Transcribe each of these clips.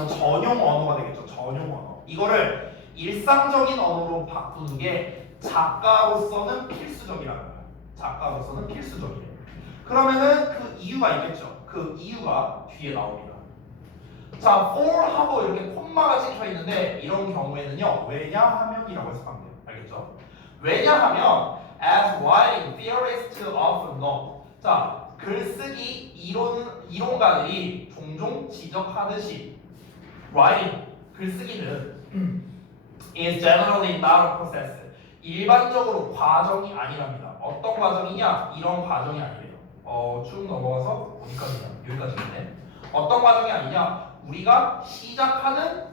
언어는 전용 언어가 되겠죠. 전용 언어. 이거를 일상적인 언어로 바꾸는 게 작가로서는 필수적이라는 거야. 작가로서는 필수적이래. 그러면은 그 이유가 있겠죠. 그 이유가 뒤에 나옵니다. 자, for 하고 이렇게 콤마가 찍혀 있는데 이런 경우에는요. 왜냐하면이라고 해석하면 돼요. 알겠죠? 왜냐하면 as writing theorists often know. 자, 글쓰기 이론가들이 종종 지적하듯이 writing 글쓰기는 is generally not a process. 일반적으로 과정이 아니랍니다. 어떤 과정이냐? 이런 과정이 아니래요. 쭉 넘어가서 어디까지냐? 여기까지인데. 어떤 과정이 아니냐? 우리가 시작하는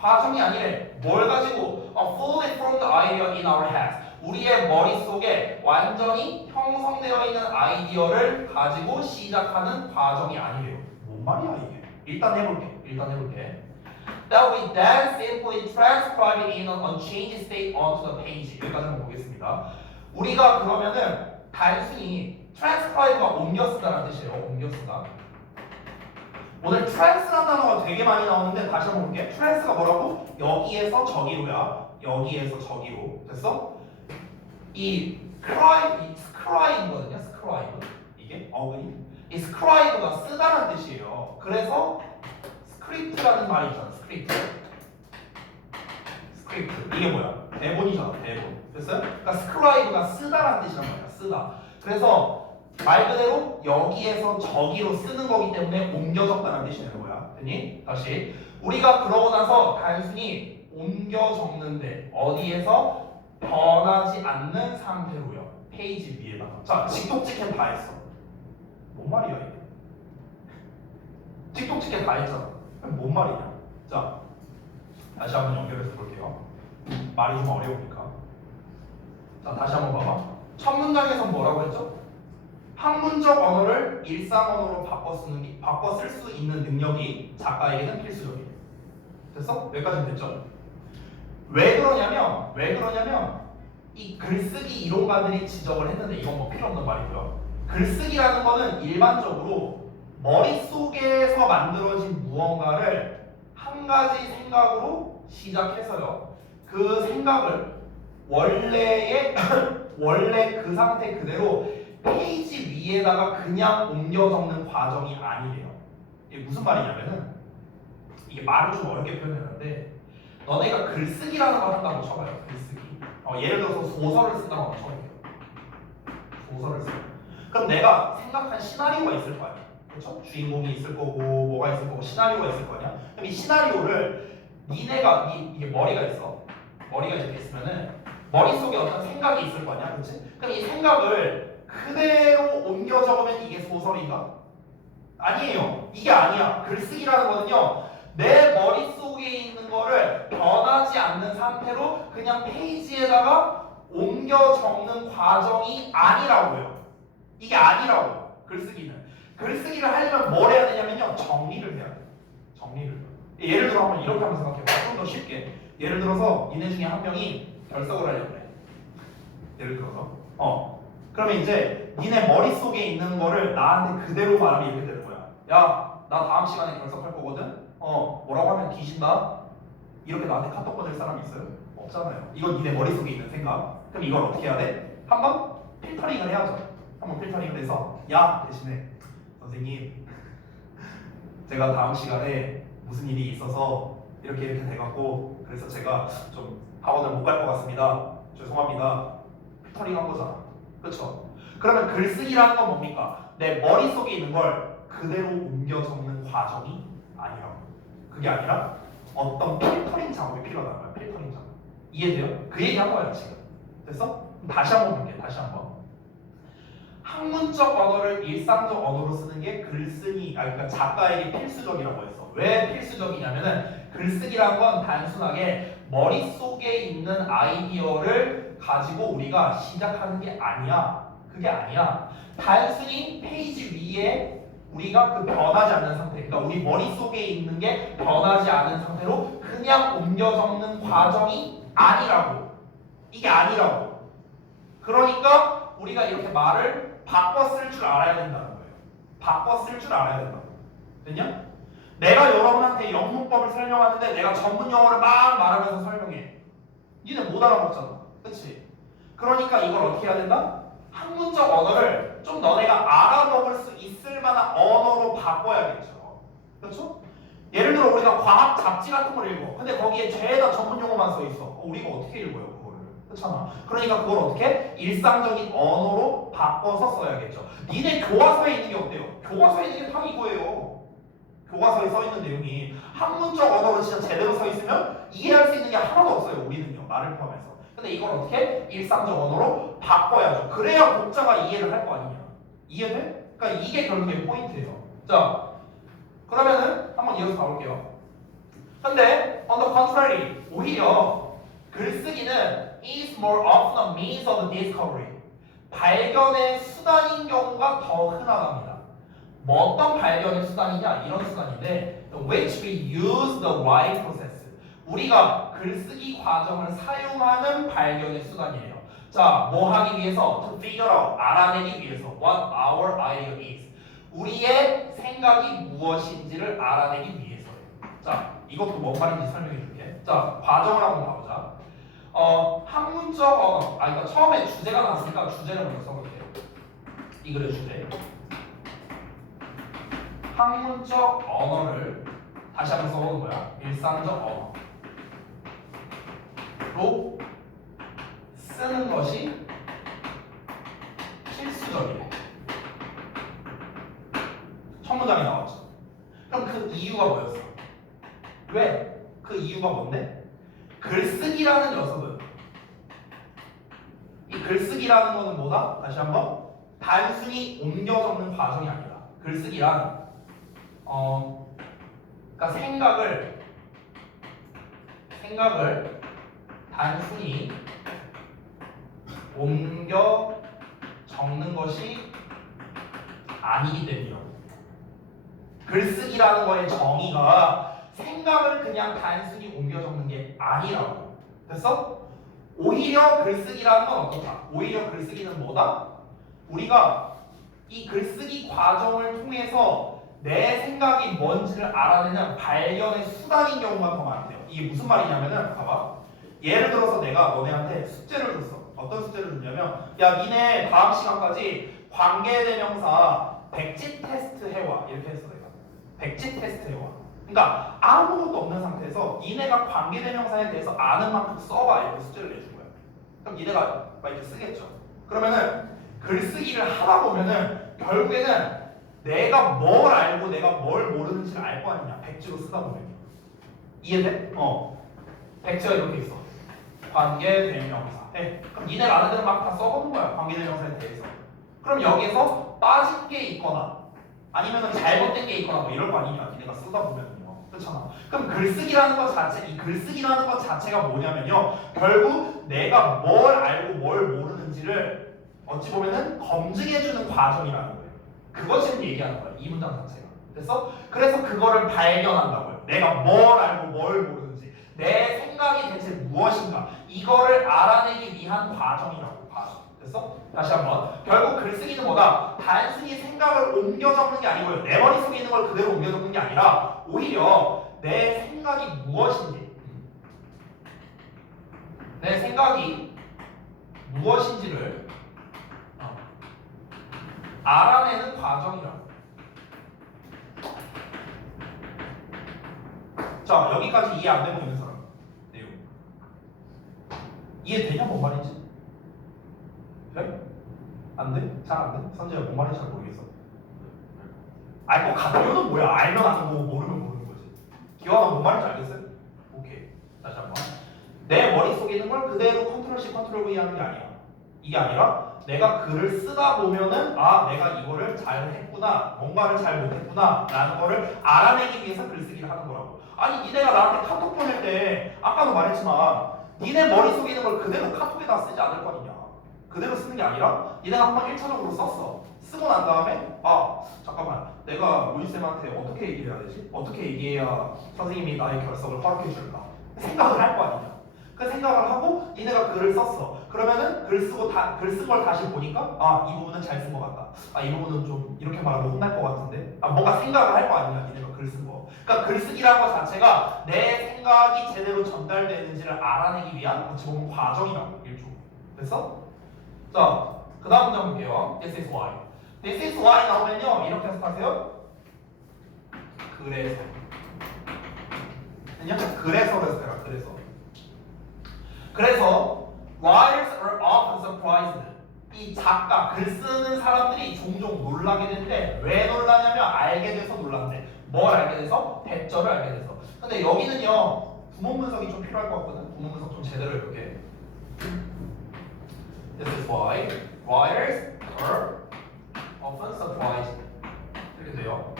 과정이 아니래. 뭘 가지고? A fully formed idea in our heads. 우리의 머릿속에 완전히 형성되어 있는 아이디어를 가지고 시작하는 과정이 아니래요. 뭔 말이야 이게? 일단 해볼게. That we then simply transcribe it in an unchanged state onto the page. 여기까지 한번 보겠습니다. 우리가 그러면은 단순히 transcribe가 옮겨 쓰다라는 뜻이에요. 옮겨 쓰다. 오늘 trans라는 단어가 되게 많이 나오는데 다시 한번 볼게. trans가 뭐라고? 여기에서 저기로야. 여기에서 저기로. 됐어? 이 scribe거든요. scribe. 이게 어근이. 이 scribe가 쓰다라는 뜻이에요. 그래서 스크립트라는 말이 있잖아. 스크립트. 이게 뭐야? 대본이잖아. 대본. 됐어요? 그러니까 스크라이브가 쓰다라는 뜻이란 말이야. 쓰다. 그래서 말 그대로 여기에서 저기로 쓰는 거기 때문에 옮겨 적다라는 뜻이 되는 거야. 됐니? 다시. 우리가 그러고 나서 단순히 옮겨 적는데 어디에서 변하지 않는 상태로요. 페이지 위에다가. 자, 직독직행 다 했어. 뭔 말이야 이게? 직독직행 다 했잖아. 뭔 말이냐? 자, 다시 한번 연결해서 볼게요. 말이 좀 어려우니까. 자, 다시 한번 봐봐. 첫 문장에서 뭐라고 했죠? 학문적 언어를 일상 언어로 바꿔 쓸 수 있는 능력이 작가에게는 필수적이에요. 됐어? 여기까지는 됐죠? 왜 그러냐면 이 글쓰기 이론가들이 지적을 했는데 이건 뭐 필요 없는 말이고요. 글쓰기라는 거는 일반적으로 머릿속에서 만들어진 무언가를 한 가지 생각으로 시작해서요. 그 생각을 원래 그 상태 그대로 페이지 위에다가 그냥 옮겨 적는 과정이 아니래요. 이게 무슨 말이냐면은 이게 말을 좀 어렵게 표현했는데 너네가 글쓰기라는 걸 한다고 쳐봐요. 글쓰기. 예를 들어서 소설을 쓴다고 쳐볼게요. 소설을 써. 그럼 내가 생각한 시나리오가 있을 거 아니야. 그렇죠? 주인공이 있을 거고 뭐가 있을 거고 시나리오가 있을 거 아니야. 그럼 이 시나리오를 니네가 이게 머리가 있어. 머리가 이렇게 있으면은 머릿속에 어떤 생각이 있을 거 아니야. 그렇지? 그럼 이 생각을 그대로 옮겨 적으면 이게 소설인가? 아니에요. 이게 아니야. 글쓰기라는 거는요. 내 머릿속에 있는 거를 변하지 않는 상태로 그냥 페이지에다가 옮겨 적는 과정이 아니라고요. 이게 아니라고. 글쓰기를 하려면 뭘 해야 되냐면요. 정리를 해야 돼. 예를 들어 한번 이렇게 한번 생각해봐. 좀 더 쉽게. 예를 들어서 니네 중에 한 명이 결석을 하려고 해. 예를 들어서. 그러면 이제 니네 머릿속에 있는 거를 나한테 그대로 말하면 이렇게 되는 거야. 야, 나 다음 시간에 결석할 거거든? 뭐라고 하면 뒤진다? 이렇게 나한테 카톡 보낼 사람이 있어요? 없잖아요. 이건 니네 머릿속에 있는 생각. 그럼 이걸 어떻게 해야 돼? 한번 필터링을 해야죠. 한번 필터링을 해서 야, 대신에 선생님 제가 다음 시간에 무슨 일이 있어서 이렇게 돼갖고 그래서 제가 좀 학원을 못 갈 것 같습니다. 죄송합니다. 필터링 한 거잖아. 그렇죠? 그러면 글쓰기라는 건 뭡니까? 내 머릿속에 있는 걸 그대로 옮겨 적는 과정이 아니라고. 그게 아니라 어떤 필터링 작업이 필요하다는 거야. 필터링 작업. 이해돼요? 그 얘기 한 거야 지금. 됐어? 다시 한번 볼게. 다시 한번. 학문적 언어를 일상적 언어로 쓰는 게 그러니까 작가에게 필수적이라고 했어. 왜 필수적이냐면은 글쓰기란 건 단순하게 머릿속에 있는 아이디어를 가지고 우리가 시작하는 게 아니야. 그게 아니야. 단순히 페이지 위에 우리가 그 변하지 않는 상태, 그러니까 우리 머릿속에 있는 게 변하지 않은 상태로 그냥 옮겨 적는 과정이 아니라고. 이게 아니라고. 그러니까 우리가 이렇게 말을 바꿔 쓸 줄 알아야 된다는 거예요. 바꿔 쓸 줄 알아야 된다고. 됐냐? 내가 여러분한테 영문 용법을 설명하는데 내가 전문 용어를 막 말하면서 설명해. 니네 못 알아먹잖아. 그치? 그러니까 이걸 어떻게 해야 된다? 학문적 언어를 좀 너네가 알아먹을 수 있을 만한 언어로 바꿔야겠죠. 그렇죠? 예를 들어 우리가 과학 잡지 같은 걸 읽어. 근데 거기에 죄다 전문 용어만 써 있어. 우리가 어떻게 읽어요, 그거를? 그렇잖아. 그러니까 그걸 어떻게 일상적인 언어로 바꿔서 써야겠죠. 니네 교과서에 있는 게 어때요? 교과서에 있는 게 다 이거예요. 교과서에 써 있는 내용이 학문적 언어로 진짜 제대로 써 있으면 이해할 수 있는 게 하나도 없어요. 우리는요, 말을 포함해서. 근데 이걸 어떻게 일상적 언어로 바꿔야죠. 그래야 독자가 이해를 할 거 아니냐. 이해돼? 그러니까 이게 결국에 포인트예요. 자, 그러면은 한번 이어서 가볼게요. 근데 on the contrary, 오히려 글쓰기는 is more often a means of discovery. 발견의 수단인 경우가 더 흔하답니다. 뭐 어떤 발견의 수단이냐? 이런 수단인데 which we use the right process. 우리가 글쓰기 과정을 사용하는 발견의 수단이에요. 자, 뭐 하기 위해서? To figure out, 알아내기 위해서. What our idea is. 우리의 생각이 무엇인지를 알아내기 위해서예요. 자, 이것도 뭔 말인지 설명해 줄게. 자, 과정을 한번 가보자. 학문적 언어. 그러니까 처음에 주제가 나왔으니까 주제를 먼저 써볼게요. 이 글의 주제. 학문적 언어를 다시 한번 써보는 거야. 일상적 언어로 쓰는 것이 필수적이래. 첫 문장에 나왔죠. 그럼 그 이유가 뭐였어? 왜? 그 이유가 뭔데? 글쓰기라는 녀석은 이 글쓰기라는 거는 뭐다? 다시 한번 단순히 옮겨 적는 과정이 아니다. 글쓰기란 그러니까 생각을 단순히 옮겨 적는 것이 아니기 때문이라고. 글쓰기라는 거의 정의가 생각을 그냥 단순히 옮겨 적는 게 아니라고. 됐어? 오히려 글쓰기라는 건 어떻다? 오히려 글쓰기는 뭐다? 우리가 이 글쓰기 과정을 통해서 내 생각이 뭔지를 알아내는 발견의 수단인 경우가 더 많대요. 이게 무슨 말이냐면은 봐봐. 예를 들어서 내가 너네한테 숙제를 줬어. 어떤 숙제를 줬냐면 야 니네 다음 시간까지 관계대명사 백지 테스트 해와 이렇게 했어 내가. 백지 테스트 해와. 그러니까 아무것도 없는 상태에서 니네가 관계대명사에 대해서 아는 만큼 써봐 이렇게 숙제를 내준 거야. 그럼 니네가 막 이렇게 쓰겠죠. 그러면은 글쓰기를 하다 보면은 결국에는 내가 뭘 알고 내가 뭘 모르는지를 알 거 아니냐. 백지로 쓰다 보면. 이해돼? 백지가 이렇게 있어. 관계대명사. 네. 그럼 니네가 아는 대로 막 다 써보는 거야. 관계대명사에 대해서. 그럼 여기에서 빠진 게 있거나 아니면은 잘못된 게 있거나 뭐 이럴 거 아니냐. 니네가 쓰다 보면은요. 그렇잖아. 그럼 글쓰기라는 것 자체, 이 글쓰기라는 것 자체가 뭐냐면요. 결국 내가 뭘 알고 뭘 모르는지를 어찌 보면은 검증해주는 과정이라는 거예요. 그것 지금 얘기하는 거야. 이 문장 자체가. 됐어? 그래서 그거를 발견한다고요. 내가 뭘 알고 뭘 모르는지, 내 생각이 대체 무엇인가, 이거를 알아내기 위한 과정이라고. 과정. 됐어? 다시 한번. 결국 글쓰기는 뭐다? 단순히 생각을 옮겨 적는 게 아니고요. 내 머릿속에 있는 걸 그대로 옮겨 적는 게 아니라 오히려 내 생각이 무엇인지, 내 생각이 무엇인지를 알아내는 과정이라고. 자, 여기까지 이해 안 되고 있는 사람 내용 이해되냐? 뭔 말인지? 그래? 안 돼? 잘 안 돼? 선재야 뭔 말인지 잘 모르겠어. 알 것 같아요는 뭐야? 알면 아는 거고 모르면 모르는 거지. 기왕아 뭔 말인지 알겠어요? 오케이. 다시 한번. 내 머릿속에 있는 걸 그대로 컨트롤 C 컨트롤 V 하는 게 아니야. 이게 아니라 내가 글을 쓰다 보면은 아 내가 이거를 잘 했구나, 뭔가를 잘 못했구나 라는 거를 알아내기 위해서 글쓰기를 하는 거라고. 아니 니네가 나한테 카톡 보낼 때 아까도 말했지만 니네 머릿속에 있는 걸 그대로 카톡에다 쓰지 않을 거 아니냐. 그대로 쓰는 게 아니라 니네가 한번 1차적으로 썼어. 쓰고 난 다음에 아 잠깐만 내가 모니쌤한테 어떻게 얘기를 해야 되지? 어떻게 얘기해야 선생님이 나의 결석을 허락해 줄까? 생각을 할 거 아니냐. 그 생각을 하고 니네가 글을 썼어. 그러면은 글 쓴 걸 다시 보니까 아 이 부분은 잘 쓴 것 같다. 아 이 부분은 좀 이렇게 말하면 혼날 것 같은데. 아 뭔가 생각을 할 거 아니냐. 니네가 글 쓴 거. 그러니까 글쓰기라는 것 자체가 내 생각이 제대로 전달되는지를 알아내기 위한 어찌 보면 과정이라고 일종. 됐어? 자, 그 다음 문장 볼게요. This is why. This is why 나오면요 이렇게 해석하세요. 그래서. 그냥 그래서 해석해라. 그래서 writers are often surprised. 이 작가, 글 쓰는 사람들이 종종 놀라게 되는데 왜 놀라냐면 알게 돼서 놀란대. 뭘 알게 돼서? 대절을 알게 돼서. 근데 여기는요 구문 분석이 좀 필요할 것 같거든. 구문 분석 좀 제대로 해볼게. This is why writers are often surprised. 이렇게 돼요.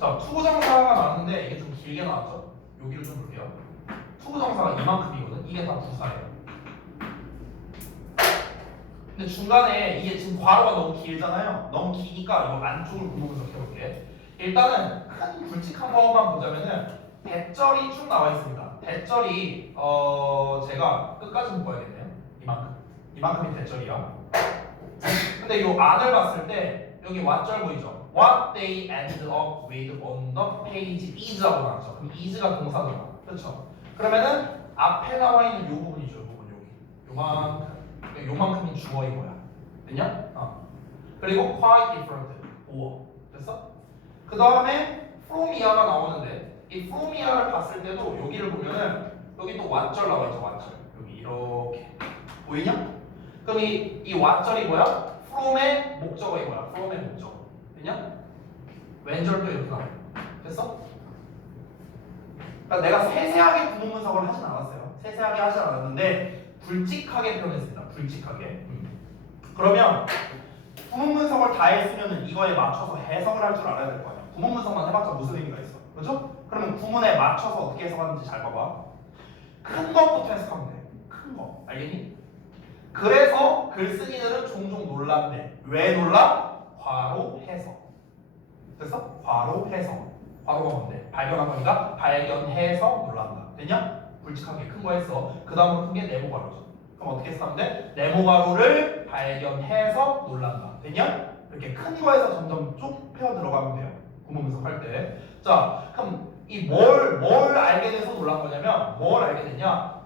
자, 투부정사가 나왔는데 이게 좀 길게 나왔죠? 여기를 좀 볼게요. 투부정사가 이만큼이거든. 이게 다 부사예요. 근데 중간에 이게 지금 괄호가 너무 길잖아요. 너무 기니까 이 안쪽을 구분 분석해볼게. 일단은 큰 굵직한 거만 보자면은 대절이 쭉 나와 있습니다. 대절이 제가 끝까지 못 봐야겠네요. 이만큼이 대절이야. 근데 이 안을 봤을 때 여기 왓절 보이죠? What they ended up with on the page is라고 나왔죠. 그럼 is가 동사잖아. 그렇죠? 그러면은 앞에 나와 있는 이 부분이죠. 이 부분 여기. 요만큼이 주어인 거야. 됐냐? 그리고 quite different. 오어. 됐어? 그 다음에 from here가 나오는데 이 from here를 봤을 때도 여기를 보면은 여기 또 왓절 나와 있죠. 왓절. 여기 이렇게 보이냐? 그럼 이 왓절이 뭐야? from의 목적어인 거야. from의 목적어. 됐냐? 왼절도 이렇게 나와. 됐어? 그러니까 내가 세세하게 구문 분석을 하진 않았어요. 세세하게 하진 않았는데 굵직하게 표현했습니다. 굵직하게. 그러면 구문 분석을 다 했으면 이거에 맞춰서 해석을 할 줄 알아야 될 거 아니야. 구문 분석만 해봤자 무슨 의미가 있어. 그렇죠? 그러면 구문에 맞춰서 어떻게 해석하는지 잘 봐봐. 큰 것부터 해석하면 돼. 큰 거. 알겠니? 그래서 글쓴이들은 종종 놀란대. 왜 놀라? 괄호 해석. 됐어? 괄호 해석. 괄호가 뭔데? 발견한 거니까 발견해서 놀란다. 됐냐? 굵직하게 큰 거 했어. 그 다음으로 큰 게 네모 괄호죠. 그럼 어떻게 했으면 돼? 네모 괄호를 발견해서 놀란다. 됐냐? 이렇게 큰 거에서 점점 좁혀 들어가면 돼요. 구문 분석할 때. 자, 그럼 이 뭘 알게 돼서 놀란 거냐면 뭘 알게 됐냐?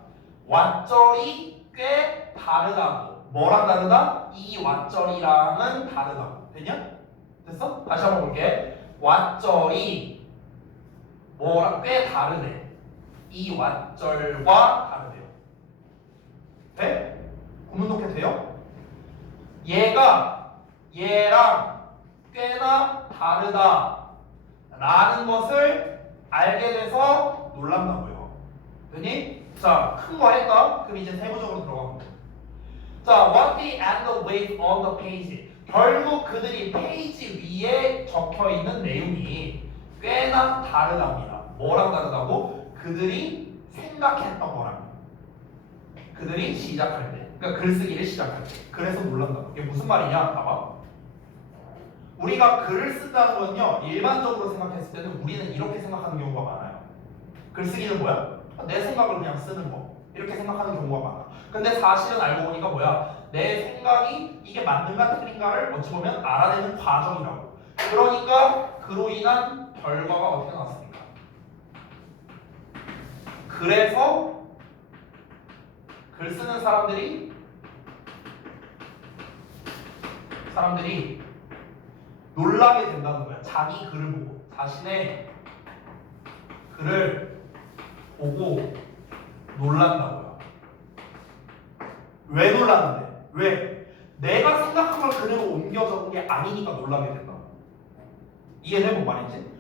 왓절이 꽤 다르다고. 뭐랑 다르다? 이 왓절이랑은 다르다고. 됐냐? 됐어? 다시 한번 볼게. 왓절이 뭐랑 꽤 다르네. 이 왓절과 다르대요. 돼? 구문 독해 돼요? 얘랑 꽤나 다르다 라는 것을 알게 돼서 놀란다고요. 되니? 자, 큰 거 했다? 그럼 이제 세부적으로 들어가면 돼. 자, what they end with on the page. 결국 그들이 페이지 위에 적혀 있는 내용이 꽤나 다르답니다. 뭐랑 다르다고? 그들이 생각했던 거랑. 그들이 시작할 때. 그러니까 글쓰기를 시작할 때. 그래서 놀란다. 이게 무슨 말이냐? 봐봐. 우리가 글을 쓴다는 건요, 일반적으로 생각했을 때는 우리는 이렇게 생각하는 경우가 많아요. 글쓰기는 뭐야? 내 생각을 그냥 쓰는 거. 이렇게 생각하는 경우가 많아. 근데 사실은 알고 보니까 뭐야? 내 생각이 이게 맞는가 틀린가를 어찌 보면 알아내는 과정이라고. 그러니까 그로 인한 결과가 어떻게 나왔습니까? 그래서 글 쓰는 사람들이 놀라게 된다는 거야. 자기 글을 보고, 자신의 글을 보고 놀란다고요. 왜 놀랐는데? 왜? 내가 생각한 걸 그대로 옮겨 적은 게 아니니까 놀라게 된다. 이해해 본 말인지?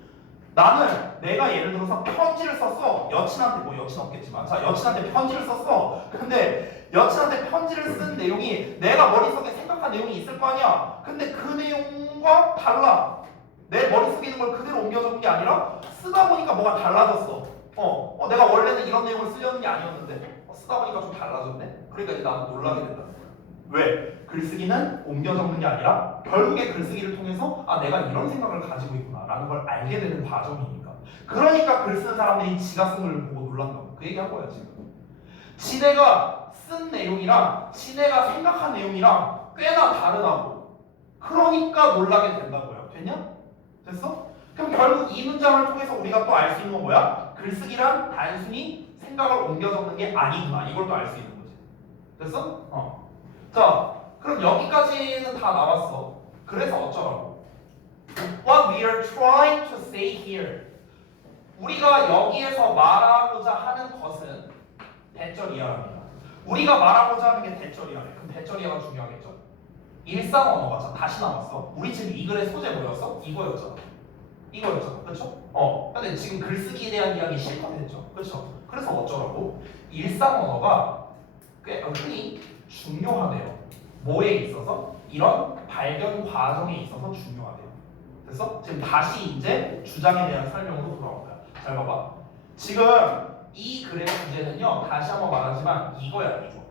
나는 내가 예를 들어서 편지를 썼어. 여친한테, 뭐 여친 없겠지만, 자, 여친한테 편지를 썼어. 근데 여친한테 편지를 쓴 내용이 내가 머릿속에 생각한 내용이 있을 거 아니야. 근데 그 내용과 달라. 내 머릿속에 있는 걸 그대로 옮겨 적은 게 아니라 쓰다 보니까 뭐가 달라졌어. 내가 원래는 이런 내용을 쓰려는 게 아니었는데 쓰다 보니까 좀 달라졌네. 그러니까 이제 나도 놀라게 된다. 왜? 글쓰기는 옮겨 적는 게 아니라 결국에 글쓰기를 통해서 내가 이런 생각을 가지고 있구나 라는 걸 알게 되는 과정이니까. 그러니까 글 쓰는 사람들이 지가 쓴 걸 보고 놀란다고. 그 얘기한 거야 지금. 지네가 쓴 내용이랑 지네가 생각한 내용이랑 꽤나 다르다고. 그러니까 놀라게 된다고요. 됐냐? 됐어? 그럼 결국 이 문장을 통해서 우리가 또 알 수 있는 건 뭐야? 글쓰기란 단순히 생각을 옮겨 적는 게 아니구나. 이걸 또 알 수 있는 거지. 됐어? 자, 그럼 여기까지는 다 나왔어. 그래서 어쩌라고? What we are trying to say here. 우리가 여기에서 말하고자 하는 것은 대절이하랍니다. 우리가 말하고자 하는 게 대절이하래. 그럼 대절이하가 중요하겠죠? 일상 언어가 다시 나왔어. 우리 지금 이 글의 소재 뭐였어? 이거였잖아. 그쵸? 근데 지금 글쓰기에 대한 이야기 실컷 했죠. 그쵸? 그래서 어쩌라고? 일상 언어가 꽤 흔히 중요하대요. 뭐에 있어서? 이런 발견 과정에 있어서 중요하대요. 됐어? 지금 다시 이제 주장에 대한 설명으로 돌아온 거야. 잘 봐봐. 지금 이 글의 주제는요. 다시 한번 말하지만 이거야, 이거.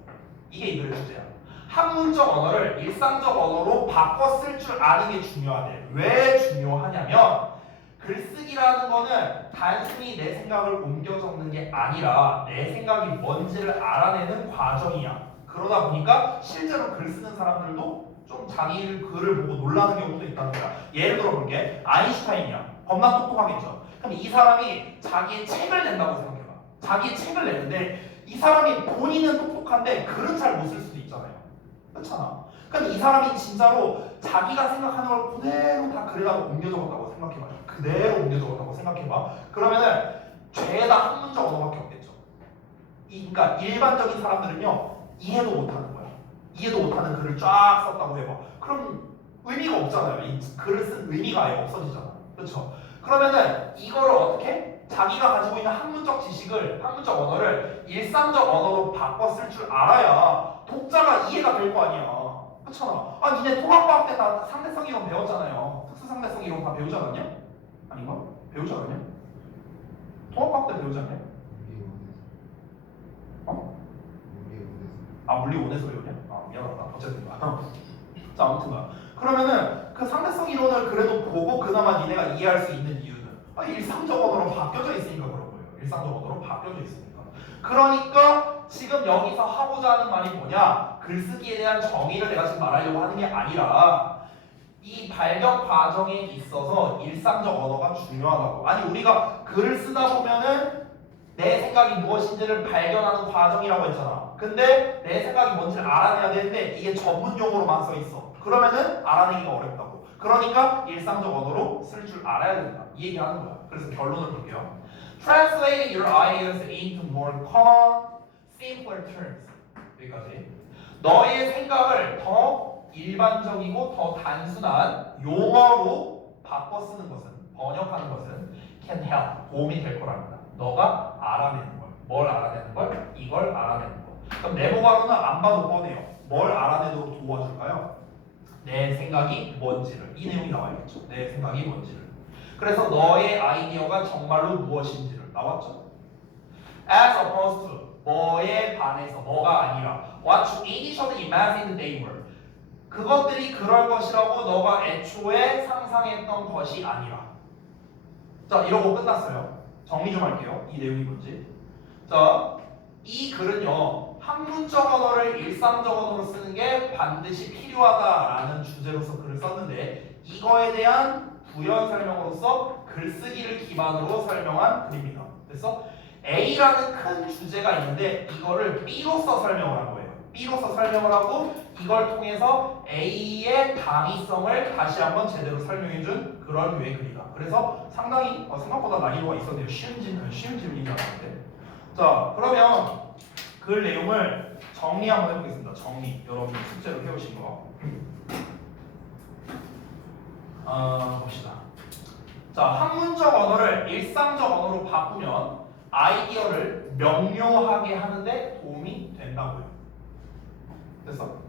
이게 이 글의 주제야. 학문적 언어를 일상적 언어로 바꿔 쓸 줄 아는 게 중요하대. 왜 중요하냐면 글쓰기라는 거는 단순히 내 생각을 옮겨 적는 게 아니라 내 생각이 뭔지를 알아내는 과정이야. 그러다 보니까 실제로 글 쓰는 사람들도 좀 자기 글을 보고 놀라는 경우도 있다는 거야. 예를 들어 볼게. 아인슈타인이야. 겁나 똑똑하겠죠. 그럼 이 사람이 자기의 책을 낸다고 생각해봐. 자기의 책을 내는데 이 사람이 본인은 똑똑한데 글은 잘 못 쓸 수도 있잖아요. 그렇잖아. 그럼 이 사람이 진짜로 자기가 생각하는 걸 그대로 다 글에다가 옮겨 적었다고 생각해봐. 그대로 옮겨 적었다고 생각해봐. 그러면은 죄다 학문적 언어밖에 없겠죠. 그러니까 일반적인 사람들은요 이해도 못하는 거야. 이해도 못하는 글을 쫙 썼다고 해봐. 그럼 의미가 없잖아요. 이 글을 쓴 의미가 아예 없어지잖아. 그렇죠? 그러면은 이거를 어떻게? 자기가 가지고 있는 학문적 지식을, 학문적 언어를 일상적 언어로 바꿔 쓸 줄 알아야 독자가 이해가 될 거 아니야. 그렇잖아. 니네 통합과학 때 다 상대성 이론 배웠잖아요. 특수상대성 이론 다 배우지 않았냐? 아닌가? 배우지 않았냐? 통합과학 때 배우지 않냐? 물리원에서 배우냐? 미안하다. 어쨌든 자, 아무튼가. 그러면은 그 상대성 이론을 그래도 보고 그나마 니네가 이해할 수 있는 이유는 일상적 언어로 바뀌어져 있으니까 그런 거예요. 일상적 언어로 바뀌어져 있으니까. 그러니까 지금 여기서 하고자 하는 말이 뭐냐? 글쓰기에 대한 정의를 내가 지금 말하려고 하는 게 아니라 이 발견 과정에 있어서 일상적 언어가 중요하다고. 아니 우리가 글을 쓰다 보면은 내 생각이 무엇인지를 발견하는 과정이라고 했잖아. 근데 내 생각이 뭔지를 알아내야 되는데 이게 전문 용어로만 써 있어. 그러면은 알아내기가 어렵다고. 그러니까 일상적 언어로 쓸 줄 알아야 된다. 이 얘기하는 거야. 그래서 결론을 볼게요. Translate your ideas into more common, simpler terms. 여기까지. 너의 생각을 더 일반적이고 더 단순한 용어로 바꿔 쓰는 것은, 번역하는 것은 can help, 도움이 될 거랍니다. 너가 알아내는 걸. 뭘 알아내는 걸? 이걸 알아내는 거. 그럼 네모가로는 안 봐도 뻔해요. 뭘 알아내도록 도와줄까요? 내 생각이 뭔지를. 이 내용이 나와야겠죠. 내 생각이 뭔지를. 그래서 너의 아이디어가 정말로 무엇인지를. 나왔죠? As opposed to 뭐에 반해서, 뭐가 아니라 what you initially imagined they were. 그것들이 그럴 것이라고 너가 애초에 상상했던 것이 아니라. 자, 이러고 끝났어요. 정리 좀 할게요. 이 내용이 뭔지. 자, 이 글은요 학문적 언어를 일상적 언어로 쓰는 게 반드시 필요하다라는 주제로서 글을 썼는데 이거에 대한 부연 설명으로서 글쓰기를 기반으로 설명한 글입니다. 그래서 A라는 큰 주제가 있는데 이거를 B로서 설명을 한 거예요. B로서 설명을 하고 이걸 통해서 A의 당위성을 다시 한번 제대로 설명해준 그런 류의 글이다. 그래서 상당히 생각보다 난이도가 있었네요. 쉬운 질문인 줄 알았는데. 자, 그러면 글 내용을 정리 한번 해보겠습니다. 정리. 여러분 숙제로 해오신 거. 봅시다. 자, 학문적 언어를 일상적 언어로 바꾸면 아이디어를 명료하게 하는데 도움이 된다고요. 됐어?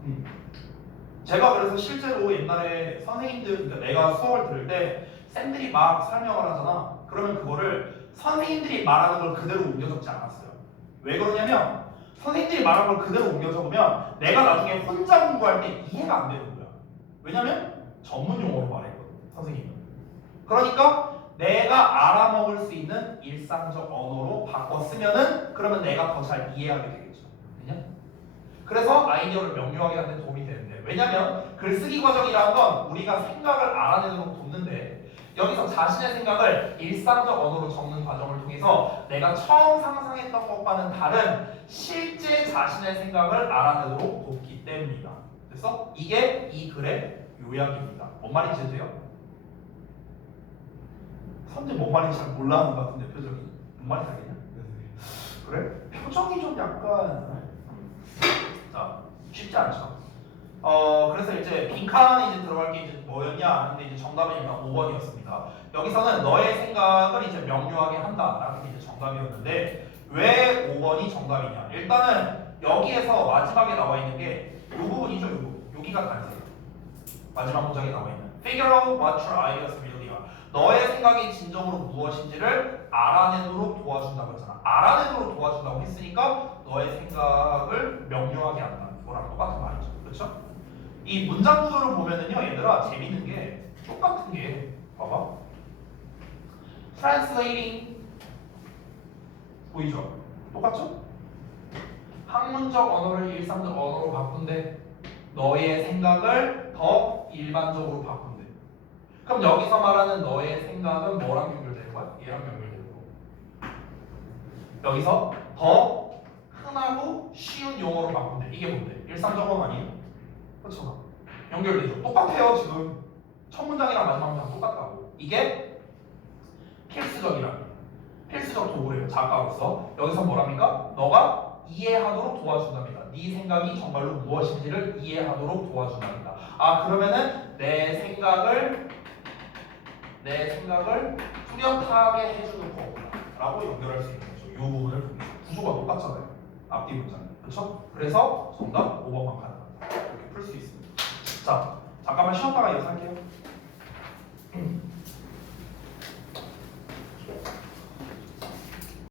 제가 그래서 실제로 옛날에 선생님들, 그러니까 내가 수업을 들을 때 쌤들이 막 설명을 하잖아. 그러면 그거를 선생님들이 말하는 걸 그대로 옮겨 적지 않았어요. 왜 그러냐면 선생님들이 말하는 걸 그대로 옮겨 적으면 내가 나중에 혼자 공부할 때 이해가 안 되는 거야. 왜냐면 전문 용어로 말했거든, 선생님은. 그러니까 내가 알아먹을 수 있는 일상적 언어로 바꿔 쓰면은 그러면 내가 더 잘 이해하게 되겠죠. 그냥? 그래서 아이디어를 명료하게 하는 데 도움이 되는데, 왜냐면 글쓰기 과정이라는 건 우리가 생각을 알아내도록 돕는데 여기서 자신의 생각을 일상적 언어로 적는 과정을 통해서 내가 처음 상상했던 것과는 다른 실제 자신의 생각을 알아내도록 돕기 때문이다. 그래서 이게 이 글의 요약입니다. 뭔 말인지 돼요? 선재 뭔 말인지 잘 몰라하는 것 같은데 표정이. 뭔 말인지 알겠냐? 그래? 표정이 좀 약간 자 쉽지 않죠. 그래서 이제 빈칸이 이제 들어갈 게 이제 뭐였냐 하는데 이제 정답은 일단 5번이었습니다. 여기서는 너의 생각을 이제 명료하게 한다라는 게 이제 정답이었는데 왜 5번이 정답이냐? 일단은 여기에서 마지막에 나와 있는 게 이 부분이죠, 이 부분. 여기가 단서예요. 마지막 문장에 나와 있는 Figure out what your ideas really are. 너의 생각이 진정으로 무엇인지를 알아내도록 도와준다고 했잖아. 알아내도록 도와준다고 했으니까 너의 생각을 명료하게 한다. 이거랑 똑같은 말이죠. 그렇죠? 이 문장 구조를 보면은요, 얘들아 재밌는 게 똑같은 게 봐봐. Translating 보이죠? 똑같죠? 학문적 언어를 일상적 언어로 바꾼대. 너의 생각을 더 일반적으로 바꾼대. 그럼 여기서 말하는 너의 생각은 뭐랑 연결되는 거야? 얘랑 연결되는 거. 여기서 더 흔하고 쉬운 용어로 바꾼대. 이게 뭔데? 일상적 언어 아니에요? 그렇죠? 연결되죠. 똑같아요. 지금 첫 문장이랑 마지막 문장 똑같다고. 이게 필수적 도구래요. 작가로서. 여기서 뭐랍니까? 너가 이해하도록 도와준답니다. 네 생각이 정말로 무엇인지를 이해하도록 도와준답니다. 아, 그러면은 내 생각을 뚜렷하게 해주는 거라고 연결할 수 있는 거죠. 이 부분을 통해서. 구조가 똑같잖아요. 앞뒤 문장. 그렇죠? 그래서 정답 5번만 가능합니다. 이렇게 풀 수 있습니다. 자, 잠깐만 쉬었다가 이어서 할게요.